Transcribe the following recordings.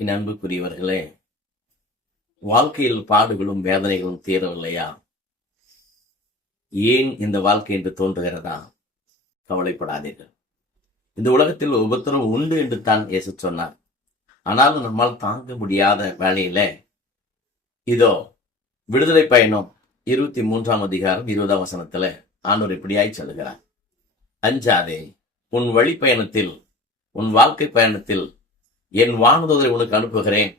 என் அன்புக்குரியவர்களே, வாழ்க்கையில் பாடுகளும் வேதனைகளும் தீரவில்லையா? ஏன் இந்த வாழ்க்கை என்று தோன்றுகிறதா? கவலைப்படாதீர்கள். இந்த உலகத்தில் உபத்திரம் உண்டு என்று தான் இயேசு சொன்னார். ஆனாலும் நம்மால் தாங்க முடியாத வேளையில இதோ விடுதலை பயணம் 23ஆம் அதிகாரம் 20ஆம் வசனத்துல ஆண்டவர் இப்படியாய் சொல்லுகிறார். அஞ்சாதே, உன் வழி பயணத்தில், உன் வாழ்க்கை பயணத்தில் என் வானதூதரை உனக்கு அனுப்புகிறேன்.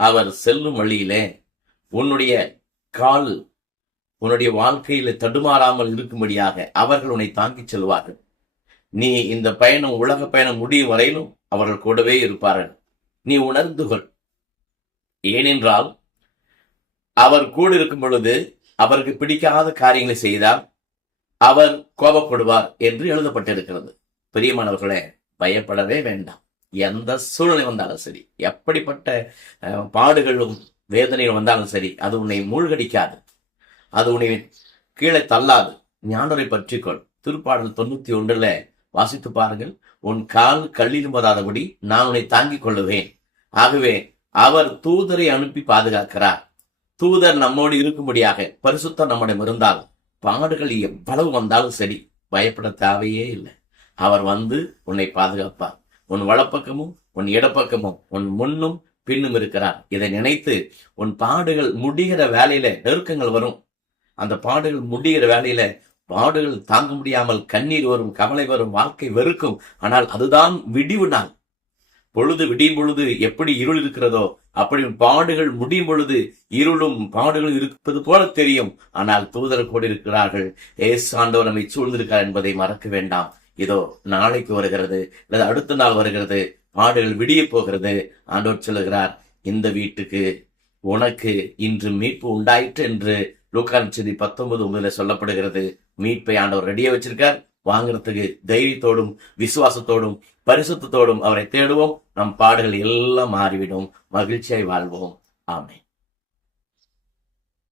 அவர் செல்லும் வழியிலே உன்னுடைய கால் உன்னுடைய வாழ்க்கையில தடுமாறாமல் இருக்கும்படியாக அவர்கள் உன்னை தாங்கிச் செல்வார்கள். நீ இந்த பயணம், உலக பயணம் முடியும் வரையிலும் அவர்கள் கூடவே இருப்பார்கள். நீ உணர்ந்துகொள். ஏனென்றால் அவர் கூட இருக்கும் பொழுது அவருக்கு பிடிக்காத காரியங்களை செய்தால் அவர் கோபப்படுவார் என்று எழுதப்பட்டிருக்கிறது. பிரியமானவர்களே, பயப்படவே வேண்டாம். எந்த சூழ்நிலை வந்தாலும் சரி, எப்படிப்பட்ட பாடுகளும் வேதனைகள் வந்தாலும் சரி, அது உன்னை மூழ்கடிக்காது, அது உன்னை கீழே தள்ளாது. ஞானரை பற்றிக்கொள். திருப்பாடல் 91 வாசித்து பாருங்கள். உன் கால் கல்லிலும் போதாதபடி நான் உன்னை தாங்கிக் கொள்ளுவேன். ஆகவே அவர் தூதரை அனுப்பி பாதுகாக்கிறார். தூதர் நம்மோடு இருக்கும்படியாக பரிசுத்தம் நம்மிடம் இருந்தால் பாடுகள் எவ்வளவு வந்தாலும் சரி, பயப்பட தேவையே இல்லை. அவர் வந்து உன்னை பாதுகாப்பார். உன் வலப்பக்கமும் உன் இடப்பக்கமும் உன் முன்னும் பின்னும் இருக்கிறார். இதை நினைத்து உன் பாடுகள் முடிகிற வேலையில நெருக்கங்கள் வரும். அந்த பாடுகள் முடிகிற வேலையில பாடுகள் தாங்க முடியாமல் கண்ணீர் வரும், கவலை வரும், வாழ்க்கை வெறுக்கும். ஆனால் அதுதான் விடிவு நாள். பொழுது விடியும் பொழுது எப்படி இருள் இருக்கிறதோ அப்படி பாடுகள் முடியும் பொழுது இருளும் பாடுகளும் இருப்பது போல தெரியும். ஆனால் தூதர் கூட இருக்கிறார்கள். ஏசு ஆண்டவர் நம்மை சூழ்ந்திருக்கார் என்பதை மறக்க வேண்டாம். இதோ நாளைக்கு வருகிறது, அல்லது அடுத்த நாள் வருகிறது, பாடுகள் விடிய போகிறது. ஆண்டவர் சொல்லுகிறார், இந்த வீட்டுக்கு உனக்கு இன்று மீட்பு உண்டாயிற்று என்று லூக்கா 19:9 சொல்லப்படுகிறது. மீட்பை ஆண்டவர் ரெடியா வச்சிருக்கார். வாங்குறதுக்கு தைரியத்தோடும் விசுவாசத்தோடும் பரிசுத்தத்தோடும் அவரை தேடுவோம். நம் பாடுகள் எல்லாம் மாறிவிடும். மகிழ்ச்சியாய் வாழ்வோம். ஆமென்.